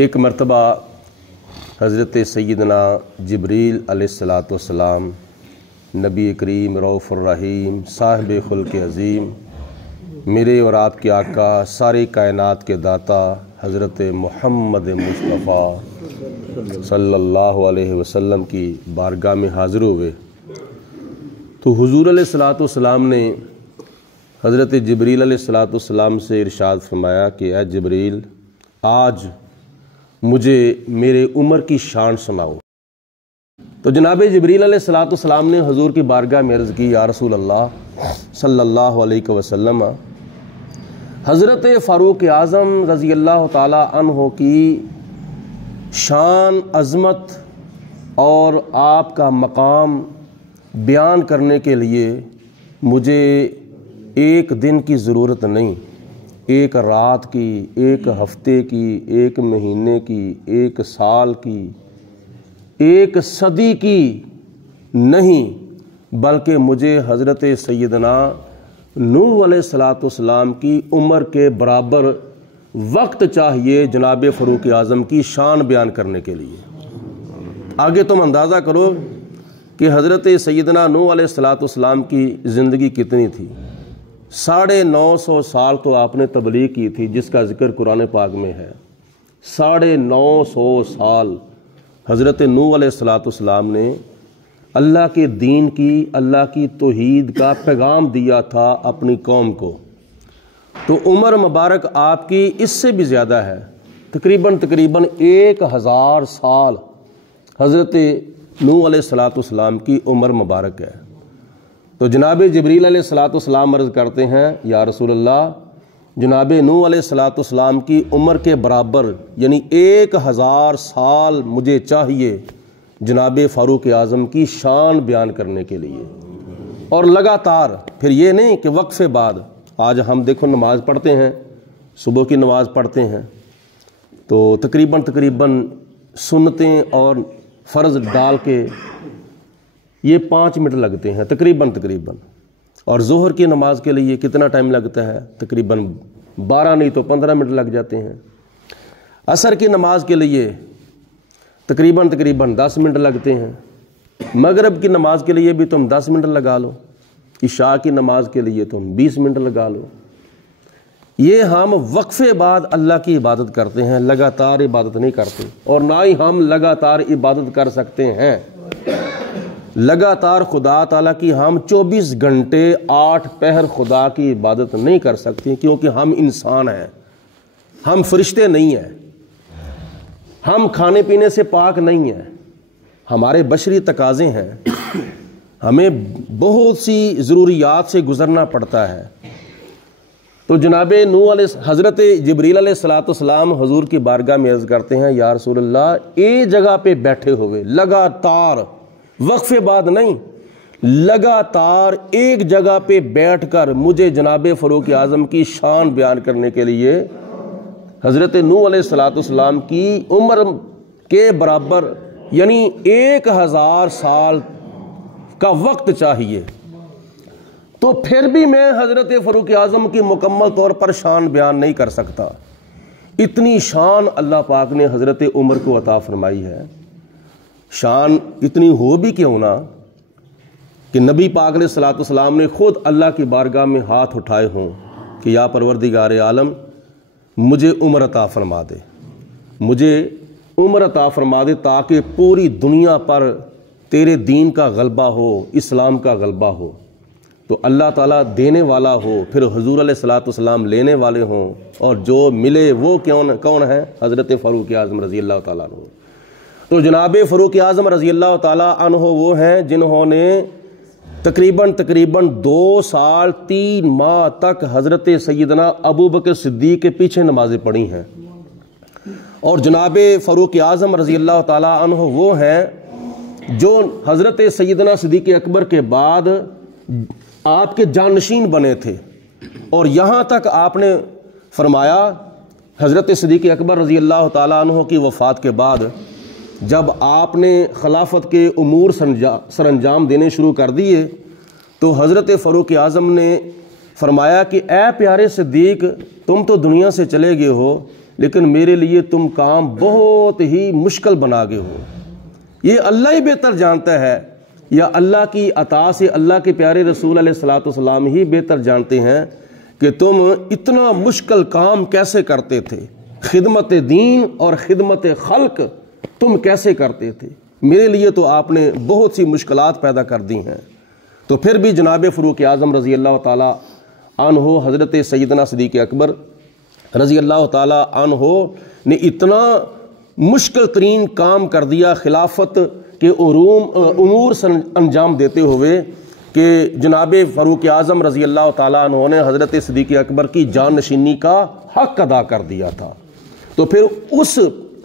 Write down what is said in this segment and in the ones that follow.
ایک مرتبہ حضرت سیدنا جبریل علیہ السلام نبی کریم رؤوف الرحیم صاحب خلق عظیم میرے اور آپ کے آقا ساری کائنات کے داتا حضرت محمد مصطفیٰ صلی اللہ علیہ وسلم کی بارگاہ میں حاضر ہوئے تو حضور علیہ السلام نے حضرت جبریل علیہ السلام سے ارشاد فرمایا کہ اے جبریل آج مجھے میرے عمر کی شان سناؤ۔ تو جناب جبریل علیہ السلام نے حضور کی بارگاہ میں عرض کی یا رسول اللہ صلی اللہ علیہ وسلم حضرت فاروق اعظم رضی اللہ تعالی عنہ کی شان عظمت اور آپ کا مقام بیان کرنے کے لیے مجھے ایک دن کی ضرورت نہیں، ایک رات کی، ایک ہفتے کی، ایک مہینے کی، ایک سال کی، ایک صدی کی نہیں، بلکہ مجھے حضرت سیدنا نوح علیہ السلام کی عمر کے برابر وقت چاہیے جناب فاروق اعظم کی شان بیان کرنے کے لیے۔ آگے تم اندازہ کرو کہ حضرت سیدنا نوح علیہ السلام کی زندگی کتنی تھی۔ 950 سال تو آپ نے تبلیغ کی تھی جس کا ذکر قرآن پاک میں ہے۔ 950 سال حضرت نوح علیہ السلام نے اللہ کے دین کی، اللہ کی توحید کا پیغام دیا تھا اپنی قوم کو، تو عمر مبارک آپ کی اس سے بھی زیادہ ہے، تقریباً 1000 سال حضرت نوح علیہ السلام کی عمر مبارک ہے۔ تو جناب جبریل علیہ السلام عرض کرتے ہیں یا رسول اللہ جناب نوح علیہ السلام کی عمر کے برابر یعنی 1000 سال مجھے چاہیے جناب فاروق اعظم کی شان بیان کرنے کے لیے، اور لگاتار، پھر یہ نہیں کہ وقفے بعد۔ آج ہم دیکھو نماز پڑھتے ہیں، صبح کی نماز پڑھتے ہیں تو تقریباً سنتیں اور فرض ڈال کے یہ 5 منٹ لگتے ہیں تقریباً، اور ظہر کی نماز کے لیے کتنا ٹائم لگتا ہے؟ تقریباً 12 نہیں تو 15 منٹ لگ جاتے ہیں۔ عصر کی نماز کے لیے تقریباً 10 منٹ لگتے ہیں۔ مغرب کی نماز کے لیے بھی تم 10 منٹ لگا لو، عشاء کی نماز کے لیے تم 20 منٹ لگا لو۔ یہ ہم وقفے بعد اللہ کی عبادت کرتے ہیں، لگاتار عبادت نہیں کرتے، اور نہ ہی ہم لگاتار عبادت کر سکتے ہیں۔ لگاتار خدا تعالیٰ کی ہم 24 گھنٹے 8 پہر خدا کی عبادت نہیں کر سکتے، کیونکہ ہم انسان ہیں، ہم فرشتے نہیں ہیں، ہم کھانے پینے سے پاک نہیں ہیں، ہمارے بشری تقاضے ہیں، ہمیں بہت سی ضروریات سے گزرنا پڑتا ہے۔ تو جناب نوح علیہ حضرت جبریل علیہ السلام حضور کی بارگاہ میں عرض کرتے ہیں یا رسول اللہ ایک جگہ پہ بیٹھے ہوئے لگاتار، وقفے بعد نہیں، لگاتار ایک جگہ پہ بیٹھ کر مجھے جناب فاروق اعظم کی شان بیان کرنے کے لیے حضرت نوح علیہ السلام کی عمر کے برابر یعنی 1000 سال کا وقت چاہیے، تو پھر بھی میں حضرت فاروق اعظم کی مکمل طور پر شان بیان نہیں کر سکتا۔ اتنی شان اللہ پاک نے حضرت عمر کو عطا فرمائی ہے۔ شان اتنی ہو بھی کیوں نہ کہ نبی پاک علیہ السلام نے خود اللہ کی بارگاہ میں ہاتھ اٹھائے ہوں کہ یا پروردگار عالم مجھے عمر عطا فرما دے، مجھے عمر عطا فرما دے تاکہ پوری دنیا پر تیرے دین کا غلبہ ہو، اسلام کا غلبہ ہو۔ تو اللہ تعالیٰ دینے والا ہو، پھر حضور علیہ السلام لینے والے ہوں، اور جو ملے وہ کون ہے؟ حضرت فاروق اعظم رضی اللہ تعالیٰ عنہ۔ تو جناب فاروق اعظم رضی اللہ تعالیٰ عنہ وہ ہیں جنہوں نے تقریباً 2 سال 3 ماہ تک حضرت سیدنا ابوبکر صدیق کے پیچھے نمازیں پڑھی ہیں، اور جناب فاروق اعظم رضی اللہ تعالیٰ عنہ وہ ہیں جو حضرت سیدنا صدیق اکبر کے بعد آپ کے جانشین بنے تھے، اور یہاں تک آپ نے فرمایا حضرت صدیق اکبر رضی اللہ تعالیٰ عنہ کی وفات کے بعد جب آپ نے خلافت کے امور سر انجام دینے شروع کر دیے تو حضرت فاروق اعظم نے فرمایا کہ اے پیارے صدیق تم تو دنیا سے چلے گئے ہو، لیکن میرے لیے تم کام بہت ہی مشکل بنا گئے ہو۔ یہ اللہ ہی بہتر جانتا ہے، یا اللہ کی عطا سے اللہ کے پیارے رسول علیہ الصلوۃ والسلام ہی بہتر جانتے ہیں کہ تم اتنا مشکل کام کیسے کرتے تھے، خدمت دین اور خدمت خلق تم کیسے کرتے تھے، میرے لیے تو آپ نے بہت سی مشکلات پیدا کر دی ہیں۔ تو پھر بھی جناب فاروق اعظم رضی اللہ تعالی عنہ، حضرت سیدنا صدیق اکبر رضی اللہ تعالی عنہ نے اتنا مشکل ترین کام کر دیا خلافت کے امور انجام دیتے ہوئے کہ جناب فاروق اعظم رضی اللہ تعالیٰ عنہ نے حضرت صدیق اکبر کی جان نشینی کا حق ادا کر دیا تھا۔ تو پھر اس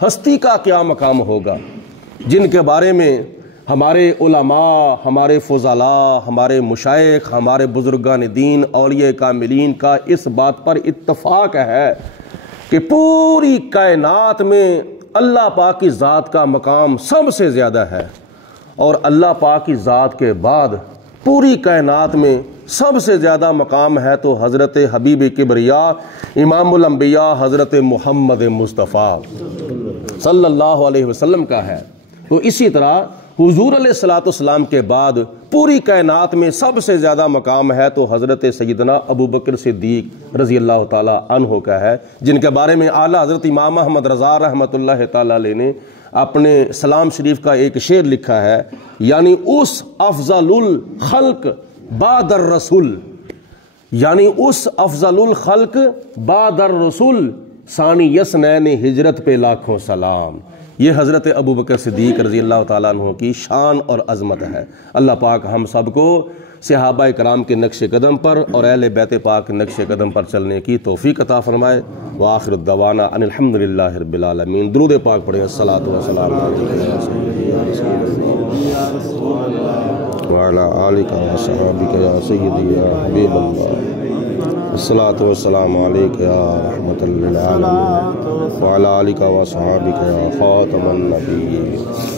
ہستی کا کیا مقام ہوگا جن کے بارے میں ہمارے علماء، ہمارے فضلاء، ہمارے مشائخ، ہمارے بزرگان دین، اولیاء کاملین کا اس بات پر اتفاق ہے کہ پوری کائنات میں اللہ پاک کی ذات کا مقام سب سے زیادہ ہے، اور اللہ پاک کی ذات کے بعد پوری کائنات میں سب سے زیادہ مقام ہے تو حضرت حبیب کبریا امام الانبیاء حضرت محمد مصطفیٰ صلی اللہ علیہ وسلم کا ہے۔ تو اسی طرح حضور علیہ الصلوۃ والسلام کے بعد پوری کائنات میں سب سے زیادہ مقام ہے تو حضرت سیدنا ابو بکر صدیق رضی اللہ تعالی عنہ کا ہے، جن کے بارے میں اعلیٰ حضرت امام احمد رضا رحمۃ اللہ تعالی علیہ نے اپنے سلام شریف کا ایک شعر لکھا ہے، یعنی اس افضل الخلق بعد الرسول، یعنی اس افضل الخلق بعد الرسول ثانی یسنین ہجرت پہ لاکھوں سلام۔ یہ حضرت ابو بکر صدیق رضی اللہ تعالیٰ عنہ کی شان اور عظمت ہے۔ اللہ پاک ہم سب کو صحابہ کرام کے نقش قدم پر اور اہل بیت پاک کے نقش قدم پر چلنے کی توفیق عطا فرمائے۔ وآخر الدعوانا ان الحمدللہ رب العالمین۔ درود پاک پڑھیں۔ الصلاۃ والسلام وعلی آلک وصحبک یا سیدی یا حبیب اللہ۔ الصلاۃ والسلام علیک یا رحمۃ للعالمین وعلی آلک وصحبک یا خاتم النبیین۔